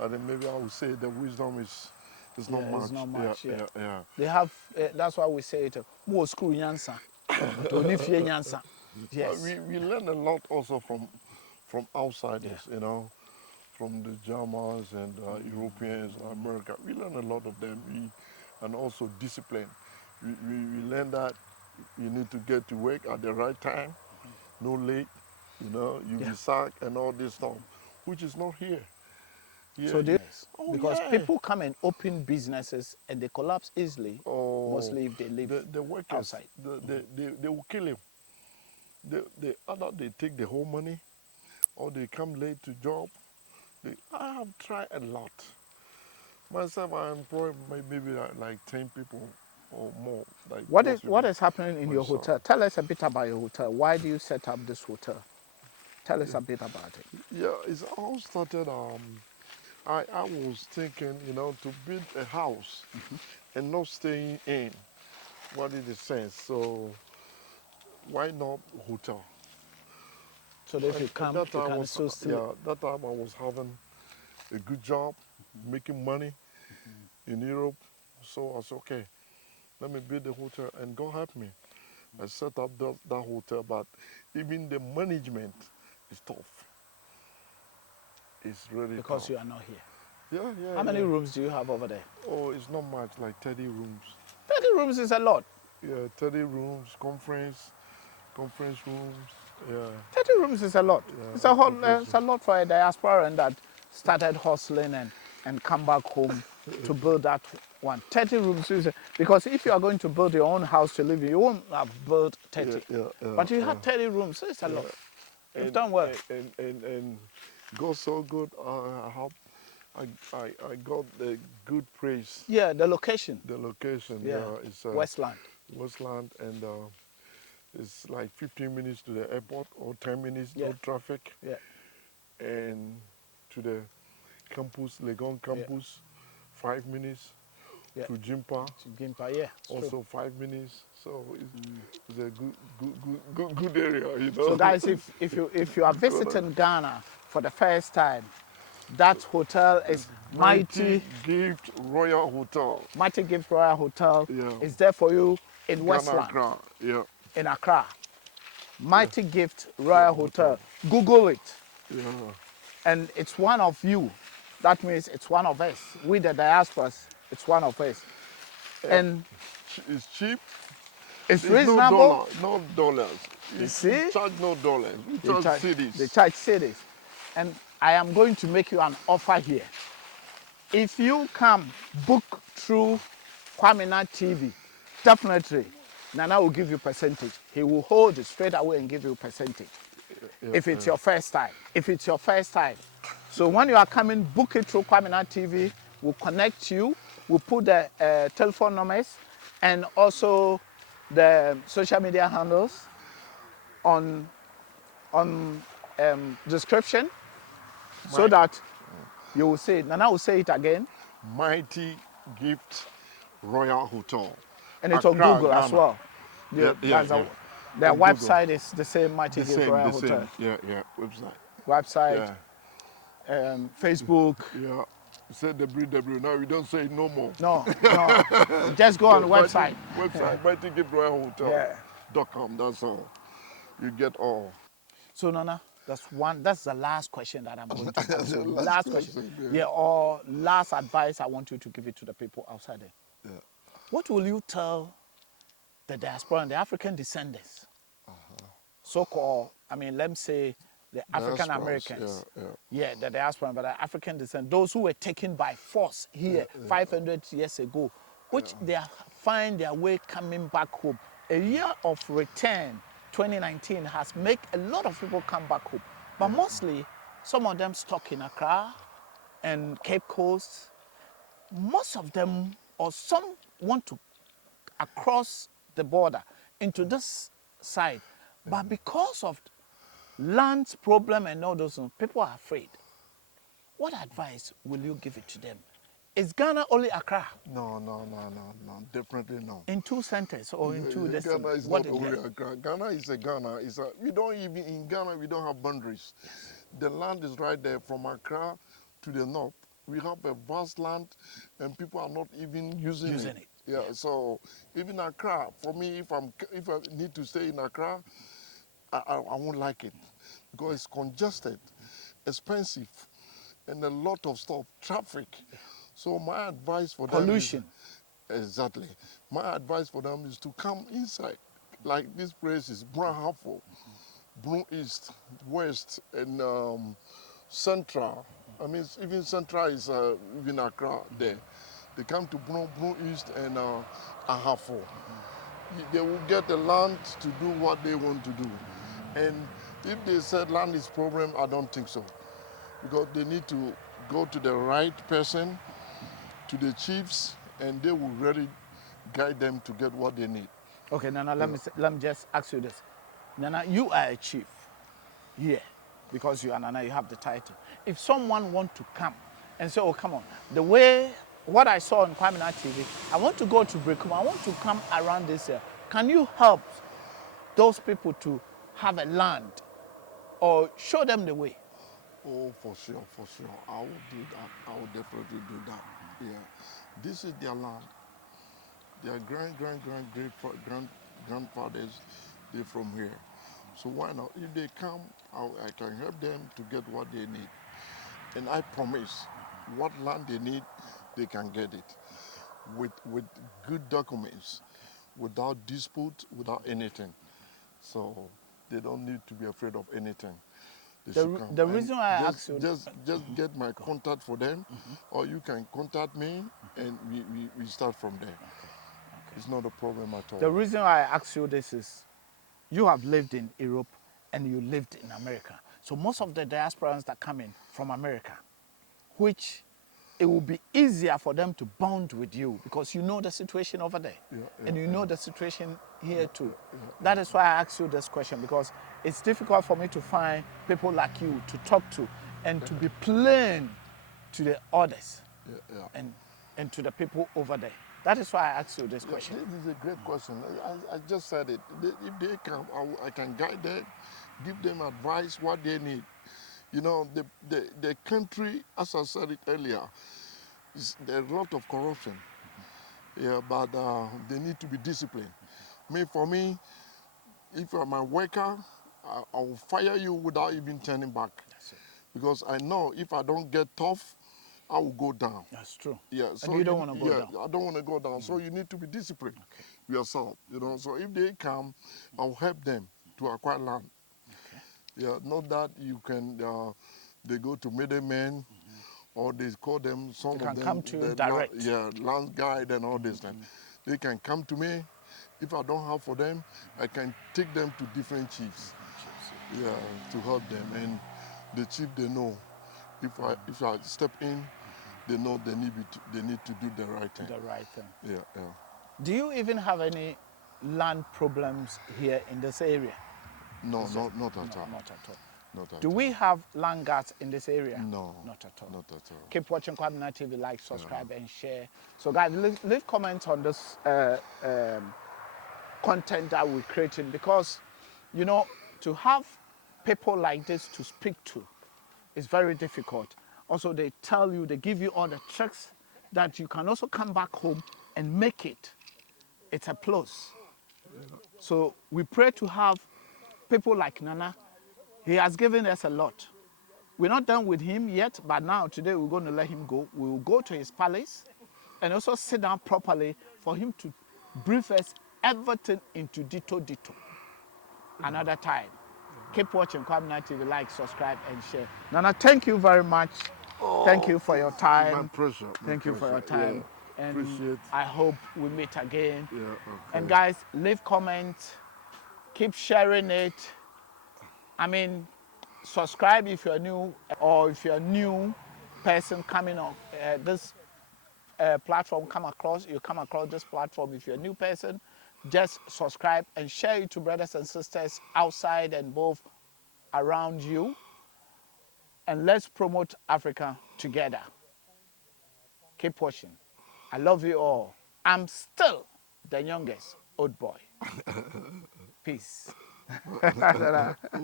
And then maybe I would say the wisdom is not Yeah, much. it's not much. Yeah. Yeah. They have. That's why we say it. More school nyansa, but only fear nyansa. Yes. We learn a lot also from outsiders, Yeah. you know, from the Germans and Europeans, America. We learn a lot of them. And also discipline. We learn that you need to get to work at the right time, no late, you know, you Yeah. be sacked and all this stuff, which is not here. So You, because yeah. people come and open businesses and they collapse easily, Oh, mostly if they live the workers, outside. they will kill him. Either they take the whole money or they come late to job. I have tried a lot. Myself, I employ maybe like 10 people or more. Like What is happening in your myself. hotel? Tell us a bit about your hotel. Why do you set up this hotel? Tell us a bit about it. Yeah, it's all started. I was thinking, you know, to build a house and not staying in. What is the sense? So why not hotel? So that if you come, that you time can was still sleep. that time I was having a good job, making money in Europe. So I said, okay, let me build a hotel, and God help me. I set up that hotel, but even the management is tough. It's really Because tough. you are not here. Yeah. How many rooms do you have over there? Oh, it's not much, like 30 rooms. 30 rooms is a lot. Yeah, 30 rooms, conference rooms. Yeah. 30 rooms is a lot. Yeah, It's a lot for a diasporan that started hustling and come back home to build that one. 30 rooms is because if you are going to build your own house to live in, you won't have built 30. Yeah, But you have 30 rooms, so it's a lot. You've done well. And God so good. I got the good praise. Yeah, the location. The location, Yeah, it's Westland. Westland, and it's like 15 minutes to the airport or 10 minutes, Yeah. no traffic, Yeah, and to the campus, Legon campus, 5 minutes. yeah. To Jimpa, Gimpa, yeah. It's also true. 5 minutes. So it's a good area, you know. So guys, if you are visiting Ghana for the first time, that hotel is Mighty Gift Royal Hotel. Mighty Gift Royal Hotel. Yeah. Is there for you in Ghana, Westland, Accra. Yeah. in Accra. Mighty Gift Royal Hotel. Google it. Yeah. And it's one of you. That means it's one of us. We the diasporas, it's one of us. And It's cheap. it's There's reasonable. No dollars. You see? We charge no dollars. We charge cities. They charge cities. And I am going to make you an offer here. If you come book through Kwaminat TV, definitely Nana will give you percentage. He will hold it straight away and give you percentage. If it's your first time. If it's your first time. So when you are coming, book it through Kwaminat TV. We'll connect you. We'll put the telephone numbers and also the social media handles on description so that you will say it. Nana will say it again. Mighty Gift Royal Hotel. And it's on Accra, Google as Ghana. well. Their On website Google. is the same Mighty The Gift same, Royal the Hotel. same. Yeah, website. Website, Yeah. Facebook. Yeah. Say www. Now we don't say it no more. No. Just go on the website. Website, Mighty Gift Royal Hotel. Yeah. .com, that's all. You get all. So Nana, that's the last question that I'm going to ask you. The Last question. Yeah, or last advice I want you to give it to the people outside there. Yeah. What will you tell the diaspora and the African descendants? So-called, let me say the African Diasporas, Americans. yeah. The diaspora, but the African descent, those who were taken by force here 500 years ago, which they find their way coming back home. A year of return, 2019, has made a lot of people come back home. But mostly, some of them stuck in Accra and Cape Coast. Most of them, or some, want to across the border into this side. But because of land problem and all those things, people are afraid. What advice will you give it to them? Is Ghana only Accra? No, definitely no. In 2 centers or in 2 Ghana districts? is What not only Accra. Ghana is a Ghana. We don't even, in Ghana, we don't have boundaries. The land is right there from Accra to the north. We have a vast land and people are not even using it. Yeah, so even Accra, for me, if I need to stay in Accra, I won't like it because it's congested, expensive, and a lot of stuff, traffic. So my advice for them Pollution. Exactly. My advice for them is to come inside. Like this place is Brown Hartford, Brown East, West, and Central. I mean, even Central is even Accra there. They come to Brown East and Ahafo. They will get the land to do what they want to do. And if they said land is problem, I don't think so. Because they need to go to the right person, to the chiefs, and they will really guide them to get what they need. Okay, Nana, let me just ask you this. Nana, you are a chief here because you are Nana, you have the title. If someone want to come and say, oh, come on, the way, what I saw on Kwaminat TV, I want to go to Brekum, I want to come around this area. Can you help those people to have a land or show them the way? Oh, for sure. I will do that. I will definitely do that. Yeah. This is their land. Their grandfathers, they're from here. So why not? If they come, I can help them to get what they need. And I promise, what land they need, they can get it. With good documents, without dispute, without anything. So they don't need to be afraid of anything. The reason I asked you... Just get my contact for them, or you can contact me, and we start from there. Okay. It's not a problem at all. The reason I asked you this is, you have lived in Europe and you lived in America. So most of the diasporans that come in from America, which it will be easier for them to bond with you because you know the situation over there and you know the situation here too. That is why I asked you this question, because it's difficult for me to find people like you to talk to and to be plain to the others and to the people over there. That is why I asked you this question. This is a great question. I just said it. If they come, I can guide them, give them advice, what they need. You know, the country, as I said it earlier, there's a lot of corruption. Yeah, but they need to be disciplined. For me, if I'm a worker, I will fire you without even turning back. Because I know if I don't get tough, I will go down. That's true. Yeah, so and you don't want to go down. I don't want to go down. So you need to be disciplined yourself. You know, so if they come, I'll help them to acquire land. Yeah, not that you can. They go to middlemen, or they call them. Some they of can them come to you direct. Land guide and all this thing. They can come to me. If I don't have for them, I can take them to different chiefs. Yeah, to help them. And the chief, they know. If I step in, they know they need to do the right thing. The right thing. Yeah. Do you even have any land problems here in this area? No, not at all. Not at all. Not at Do all. we have land guards in this area? No. Not at all. Not at all. Keep watching Kwaminat TV, like, subscribe, and share. So guys, leave comments on this content that we're creating, because, you know, to have people like this to speak to is very difficult. Also, they tell you, they give you all the tricks that you can also come back home and make it. It's a plus. So we pray to have people like Nana. He has given us a lot. We're not done with him yet, but now today we're going to let him go. We will go to his palace and also sit down properly for him to brief us everything into dito. Another time. Keep watching Kwaminat TV, like, subscribe, and share. Nana, thank you very much. Thank you for your time. My pleasure. Thank you for your time. Yeah, and appreciate. I hope we meet again. Yeah, okay. And guys, leave comments. Keep sharing it. I mean, subscribe if you're new, or if you're a new person coming on this platform, you come across this platform. If you're a new person, just subscribe and share it to brothers and sisters outside and both around you, and let's promote Africa together. Keep watching. I love you all. I'm still the youngest old boy. Peace.